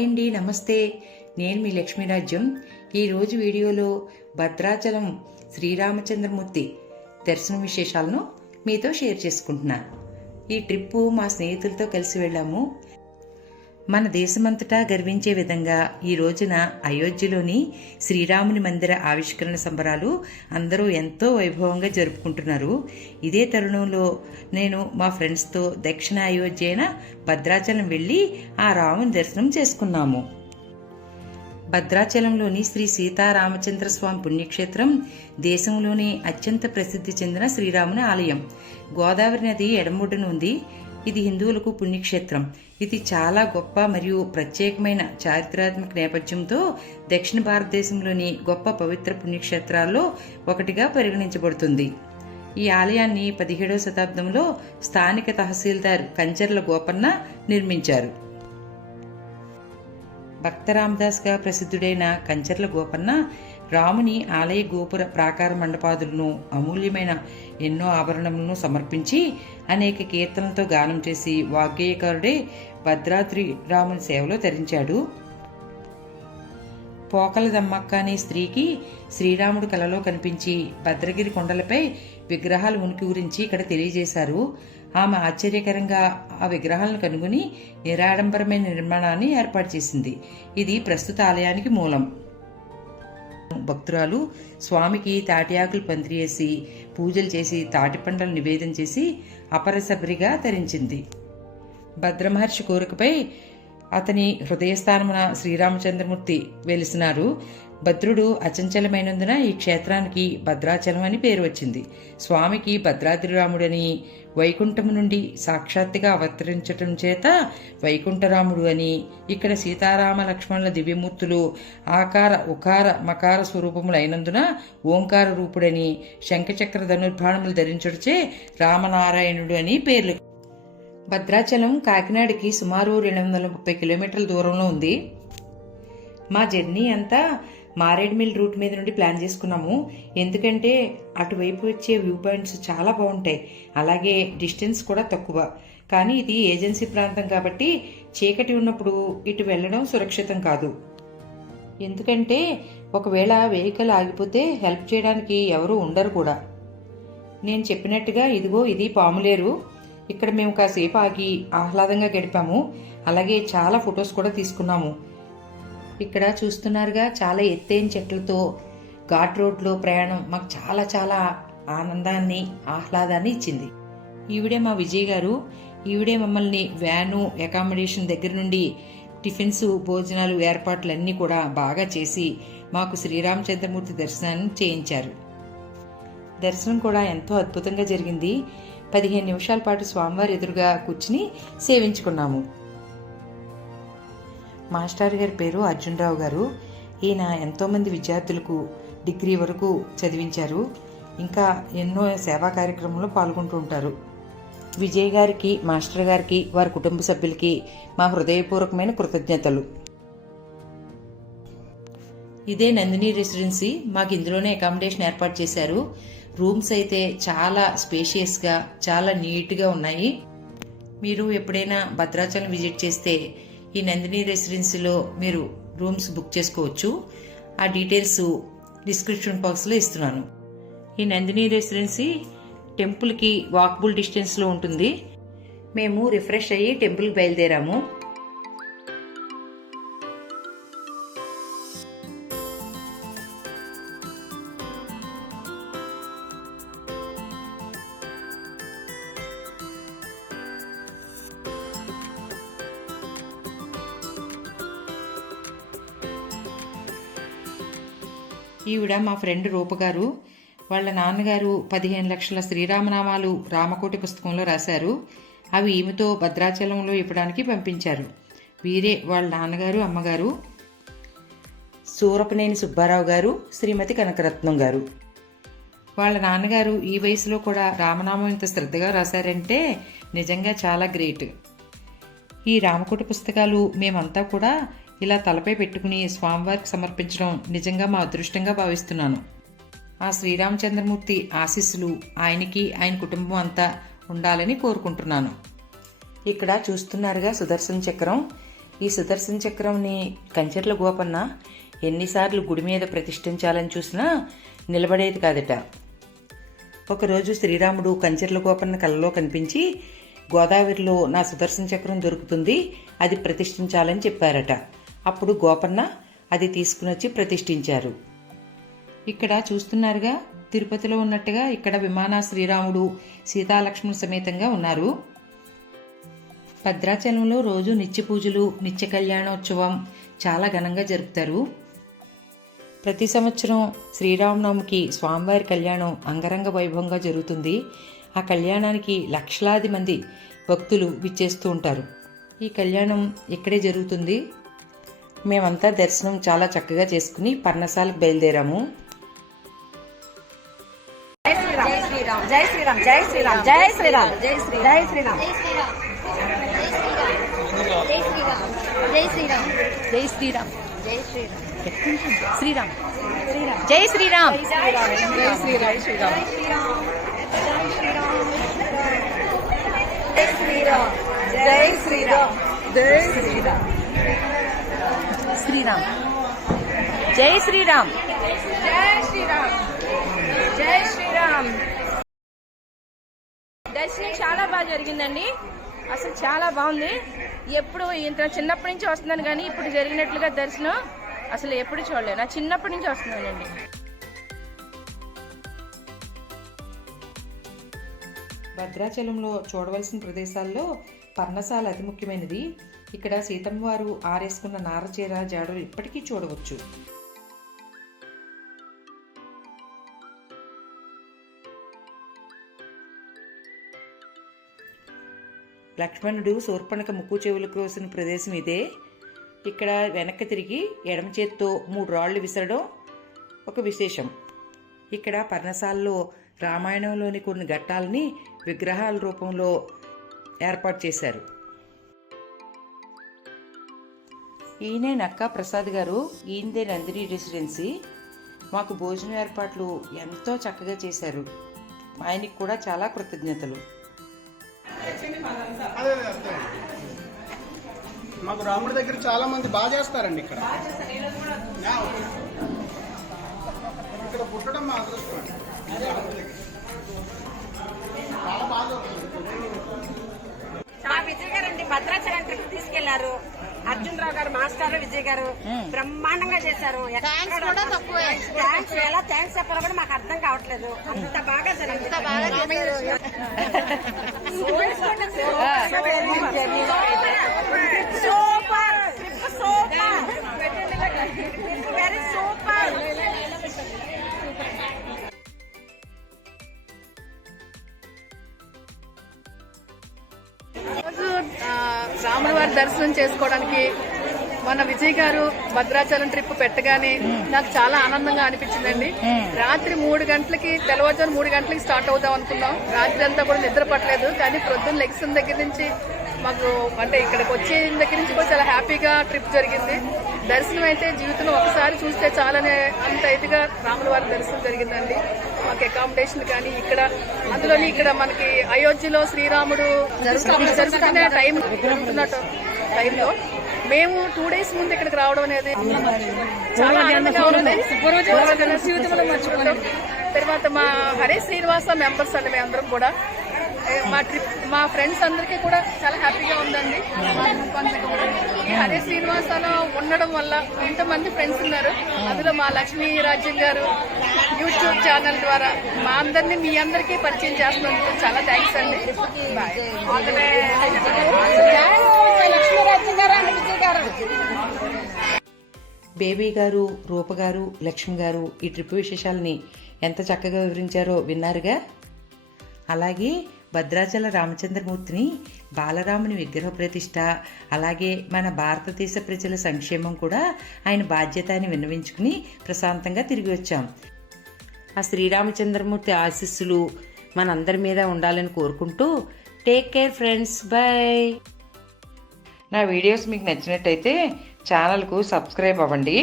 Hi అండి నమస్తే. నేను మీ లక్ష్మీరాజ్యం ఈరోజు వీడియోలో భద్రాచలం శ్రీరామచంద్రమూర్తి దర్శన విశేషాలను మీతో షేర్ చేసుకుంటున్నాను. ఈ ట్రిప్పు మా స్నేహితులతో కలిసి వెళ్ళాము. మన దేశమంతటా గర్వించే విధంగా ఈ రోజున అయోధ్యలోని శ్రీరాముని మందిర ఆవిష్కరణ సంబరాలు అందరూ ఎంతో వైభవంగా జరుపుకుంటున్నారు. ఇదే తరుణంలో నేను మా ఫ్రెండ్స్తో దక్షిణ అయోధ్య అయిన భద్రాచలం వెళ్ళి ఆ రాముని దర్శనం చేసుకున్నాము. భద్రాచలంలోని శ్రీ సీతారామచంద్ర స్వామి పుణ్యక్షేత్రం దేశంలోనే అత్యంత ప్రసిద్ధి చెందిన శ్రీరాముని ఆలయం. గోదావరి నది ఎడమొడ్డున ఉంది. ఇది హిందువులకు పుణ్యక్షేత్రం. ఇది చాలా గొప్ప మరియు ప్రత్యేకమైన చారిత్రాత్మక నేపథ్యంతో దక్షిణ భారతదేశంలోని గొప్ప పవిత్ర పుణ్యక్షేత్రాల్లో ఒకటిగా పరిగణించబడుతుంది. ఈ ఆలయాన్ని పదిహేడవ శతాబ్దంలో స్థానిక తహసీల్దార్ కంచర్ల గోపన్న నిర్మించారు. భక్త రామదాస్గా ప్రసిద్ధుడైన కంచర్ల గోపన్న రాముని ఆలయ గోపుర ప్రాకార మండపాదులను అమూల్యమైన ఎన్నో ఆభరణములను సమర్పించి అనేక కీర్తనలతో గానం చేసి వాగ్గేయకారుడే భద్రాద్రి రాముని సేవలో తరించాడు. పోకల దమ్మక్క అనే స్త్రీకి శ్రీరాముడు కలలో కనిపించి భద్రగిరి కొండలపై విగ్రహాల ఉనికి గురించి ఇక్కడ తెలియజేశారు. ఆమె ఆశ్చర్యకరంగా ఆ విగ్రహాలను కనుగొని నిరాడంబరమైన నిర్మాణాన్ని ఏర్పాటు చేసింది. ఇది ప్రస్తుత ఆలయానికి మూలం. భక్తురాలు స్వామికి తాటి ఆకులు పందిరేసి పూజలు చేసి తాటి పండ్లను నివేదన చేసి అపరసబరిగా ధరించింది భద్రమహర్షి కోరికపై అతని హృదయస్థానమున శ్రీరామచంద్రమూర్తి వెలిసినారు. భద్రుడు అచంచలమైనందున ఈ క్షేత్రానికి భద్రాచలం అని పేరు వచ్చింది. స్వామికి భద్రాద్రిరాముడని వైకుంఠము నుండి సాక్షాత్తుగా అవతరించటం చేత వైకుంఠరాముడు అని ఇక్కడ సీతారామ లక్ష్మణుల దివ్యమూర్తులు ఆకార ఉకార మకార స్వరూపములైనందున ఓంకార రూపుడని శంఖచక్ర ధనుర్బాణములు ధరించుడిచే రామనారాయణుడు అని పేర్లు భద్రాచలం కాకినాడకి సుమారు రెండు వందల ముప్పై కిలోమీటర్ల దూరంలో ఉంది. మా జర్నీ అంతా మారేడుమిల్ రూట్ మీద నుండి ప్లాన్ చేసుకున్నాము. ఎందుకంటే అటువైపు వచ్చే వ్యూ పాయింట్స్ చాలా బాగుంటాయి. అలాగే డిస్టెన్స్ కూడా తక్కువ. కానీ ఇది ఏజెన్సీ ప్రాంతం కాబట్టి చీకటి ఉన్నప్పుడు ఇటు వెళ్ళడం సురక్షితం కాదు. ఎందుకంటే ఒకవేళ వెహికల్ ఆగిపోతే హెల్ప్ చేయడానికి ఎవరు ఉండరు కూడా. నేను చెప్పినట్టుగా ఇదిగో ఇది పాములేరు. ఇక్కడ మేము కాసేపు ఆగి ఆహ్లాదంగా గడిపాము. అలాగే చాలా ఫొటోస్ కూడా తీసుకున్నాము. ఇక్కడ చూస్తున్నారుగా చాలా ఎత్తైన చెట్లతో ఘాట్ రోడ్లో ప్రయాణం మాకు చాలా చాలా ఆనందాన్ని ఆహ్లాదాన్ని ఇచ్చింది. ఈవిడే మా విజయ్ గారు ఈవిడే మమ్మల్ని వ్యాను అకామిడేషన్ దగ్గర నుండి టిఫిన్స్ భోజనాలు ఏర్పాట్లన్నీ కూడా బాగా చేసి మాకు శ్రీరామచంద్రమూర్తి దర్శనాన్ని చేయించారు. దర్శనం కూడా ఎంతో అద్భుతంగా జరిగింది. పదిహేను నిమిషాల పాటు స్వామివారి ఎదురుగా కూర్చుని సేవించుకున్నాము. మాస్టర్ గారి పేరు అర్జునరావు గారు. ఈయన ఎంతోమంది విద్యార్థులకు డిగ్రీ వరకు చదివించారు. ఇంకా ఎన్నో సేవా కార్యక్రమంలో పాల్గొంటూ ఉంటారు. విజయ్ గారికి మాస్టర్ గారికి వారి కుటుంబ సభ్యులకి మా హృదయపూర్వకమైన కృతజ్ఞతలు. ఇదే నందిని రెసిడెన్సీ మాకు ఇందులోనే అకామిడేషన్ ఏర్పాటు చేశారు. రూమ్స్ అయితే చాలా స్పేషియస్గా చాలా నీట్గా ఉన్నాయి. మీరు ఎప్పుడైనా భద్రాచలం విజిట్ చేస్తే ఈ నందిని రెసిడెన్సీలో మీరు రూమ్స్ బుక్ చేసుకోవచ్చు. ఆ డీటెయిల్స్ డిస్క్రిప్షన్ బాక్స్లో ఇస్తున్నాను. ఈ నందిని రెసిడెన్సీ టెంపుల్కి వాక్బుల్ డిస్టెన్స్లో ఉంటుంది. మేము రిఫ్రెష్ అయ్యి టెంపుల్కి బయలుదేరాము. ఈవిడ మా ఫ్రెండ్ రూపగారు వాళ్ళ నాన్నగారు పదిహేను లక్షల శ్రీరామనామాలు రామకోటి పుస్తకంలో రాశారు. అవి ఈమెతో భద్రాచలంలో ఇవ్వడానికి పంపించారు. వీరే వాళ్ళ నాన్నగారు అమ్మగారు. సూరపనేని సుబ్బారావు గారు శ్రీమతి కనకరత్నం గారు. వాళ్ళ నాన్నగారు ఈ వయసులో కూడా రామనామం ఇంత శ్రద్ధగా రాశారంటే నిజంగా చాలా గ్రేట్. ఈ రామకోటి పుస్తకాలు మేమంతా కూడా ఇలా తలపై పెట్టుకుని స్వామివారికి సమర్పించడం నిజంగా మా అదృష్టంగా భావిస్తున్నాను. ఆ శ్రీరామచంద్రమూర్తి ఆశీస్సులు ఆయనకి ఆయన కుటుంబం అంతా ఉండాలని కోరుకుంటున్నాను. ఇక్కడ చూస్తున్నారుగా సుదర్శన చక్రం. ఈ సుదర్శన చక్రంని కంచెర్ల గోపన్న ఎన్నిసార్లు గుడి మీద ప్రతిష్ఠించాలని చూసినా నిలబడేది కాదట. ఒకరోజు శ్రీరాముడు కంచెర్ల గోపన్న కలలో కనిపించి గోదావరిలో నా సుదర్శన చక్రం దొరుకుతుంది అది ప్రతిష్ఠించాలని చెప్పారట. అప్పుడు గోపన్న అది తీసుకుని వచ్చి ప్రతిష్ఠించారు. ఇక్కడ చూస్తున్నారుగా తిరుపతిలో ఉన్నట్టుగా ఇక్కడ విమాన శ్రీరాముడు సీతాలక్ష్మణ సమేతంగా ఉన్నారు. భద్రాచలంలో రోజు నిత్య పూజలు నిత్య కళ్యాణోత్సవం చాలా ఘనంగా జరుపుతారు. ప్రతి సంవత్సరం శ్రీరామనవమికి స్వామివారి కళ్యాణం అంగరంగ వైభవంగా జరుగుతుంది. ఆ కళ్యాణానికి లక్షలాది మంది భక్తులు విచ్చేస్తూ ఉంటారు. ఈ కళ్యాణం ఇక్కడే జరుగుతుంది. మేమంతా దర్శనం చాలా చక్కగా చేసుకుని పర్ణశాలకు బయలుదేరాము జై శ్రీరామ్ జై శ్రీరామ్ జై శ్రీరామ్ జై శ్రీరామ్ జై శ్రీరామ్ జై శ్రీరామ్ జై శ్రీరామ్ జై శ్రీరామ్ జై శ్రీరామ్ శ్రీరామ్ జై శ్రీరామ్ జై శ్రీరామ్ జై శ్రీరామ్ జై శ్రీరామ్ శ్రీరామ్. జై శ్రీరామ్. జై శ్రీరామ్ జై శ్రీరామ్ దర్శనం చాలా బాగా జరిగిందండి. అసలు చాలా బాగుంది. ఎప్పుడు ఇంత చిన్నప్పటి నుంచి వస్తున్నాను కానీ ఇప్పుడు జరిగినట్లుగా దర్శనం అసలు ఎప్పుడు చూడలేదు. నా చిన్నప్పటి నుంచి వస్తున్నానండి. భద్రాచలంలో చూడవలసిన ప్రదేశాల్లో పర్ణశాల అతి ముఖ్యమైనది. ఇక్కడ సీతమ్మవారు ఆరేసుకున్న నారచీర జాడలు ఇప్పటికీ చూడవచ్చు. లక్ష్మణుడు శూర్పణక ముక్కు చెవులు కోసిన ప్రదేశం ఇదే. ఇక్కడ వెనక్కి తిరిగి ఎడమ చేత్తో మూడు రాళ్ళు విసరడం ఒక విశేషం. ఇక్కడ పర్ణశాలలో రామాయణంలోని కొన్ని ఘట్టాలని విగ్రహాల రూపంలో ఏర్పాటు చేశారు. ఈయనే నక్కా ప్రసాద్ గారు ఈయనదే నందిని రెసిడెన్సీ. మాకు భోజనం ఏర్పాట్లు ఎంతో చక్కగా చేశారు. ఆయనకి కూడా చాలా కృతజ్ఞతలు. మాకు రాముడి దగ్గర చాలా మంది బాగా చేస్తారండి ఇక్కడ. ఇక్కడ పుట్టడం మా అదృష్టం అండి. రాముడి దగ్గర. చాలా బాగా జరుగుతుంది. మా విజయ్ గారు అండి భద్రాచలం ట్రిప్ తీసుకెళ్ళారు అర్జున్ రావు గారు మాస్టర్ విజయ్ గారు బ్రహ్మాండంగా చేశారు. థ్యాంక్స్ ఎలా థ్యాంక్స్ చెప్పాలో కూడా మాకు అర్థం కావట్లేదు. అంత బాగా జరిగింది దర్శనం చేసుకోవడానికి మన విజయ్ గారు భద్రాచలం ట్రిప్ పెట్టగానే నాకు చాలా ఆనందంగా అనిపించిందండి. రాత్రి మూడు గంటలకి తెల్లవారుజాము మూడు గంటలకి స్టార్ట్ అవుదాం అనుకున్నాం. రాత్రి అంతా కూడా నిద్ర పట్టలేదు. కానీ ప్రొద్దున లెగ్సిన దగ్గర నుంచి మాకు అంటే ఇక్కడికి వచ్చే దగ్గర నుంచి కూడా చాలా హ్యాపీగా ట్రిప్ జరిగింది. దర్శనం అయితే జీవితంలో ఒకసారి చూస్తే చాలనే అంత ఇదిగా రాముల వారి దర్శనం జరిగిందండి. మాకు అకామిడేషన్ కానీ ఇక్కడ అందులోని ఇక్కడ మనకి అయోధ్యలో శ్రీరాముడు జరుగుతున్న టైం జరుగుతున్నట్టు టైంలో మేము టూ డేస్ ముందు ఇక్కడికి రావడం అనేది చాలా ఆనందంగా ఉన్నది. జీవితంలో మర్చిపోతాం తర్వాత మా హరే శ్రీనివాస మెంబర్స్ అండి మేమందరం కూడా. మా ట్రిప్ మా ఫ్రెండ్స్ అందరికీ కూడా చాలా హ్యాపీగా ఉందండి. మా అందరికీ కూడా. హరే శ్రీనివాసలో ఉండడం వల్ల ఎంతమంది ఫ్రెండ్స్ ఉన్నారు. అందులో మా లక్ష్మీ రాజ్యం గారు యూట్యూబ్ ఛానల్ ద్వారా మా అందరినీ మీ అందరికీ పరిచయం చేస్తున్నందుకు చాలా థ్యాంక్స్ అండి బాయ్ ఆల్ ది లక్ష్మీరాజ్యం గారు అండి విజయ్ గారు బేబీ గారు రూప గారు లక్ష్మి గారు ఈ ట్రిప్ విశేషాలని ఎంత చక్కగా వివరించారో విన్నారుగా? అలాగే భద్రాచల రామచంద్రమూర్తిని బాలరాముని విగ్రహ ప్రతిష్ట అలాగే మన భారతదేశ ప్రజల సంక్షేమం కూడా ఆయన బాధ్యత అని విన్నవించుకుని ప్రశాంతంగా తిరిగి వచ్చాం. ఆ శ్రీరామచంద్రమూర్తి ఆశీస్సులు మనందరి మీద ఉండాలని కోరుకుంటూ టేక్ కేర్ ఫ్రెండ్స్ బాయ్ నా వీడియోస్ మీకు నచ్చినట్టయితే ఛానల్కు సబ్స్క్రైబ్ అవ్వండి.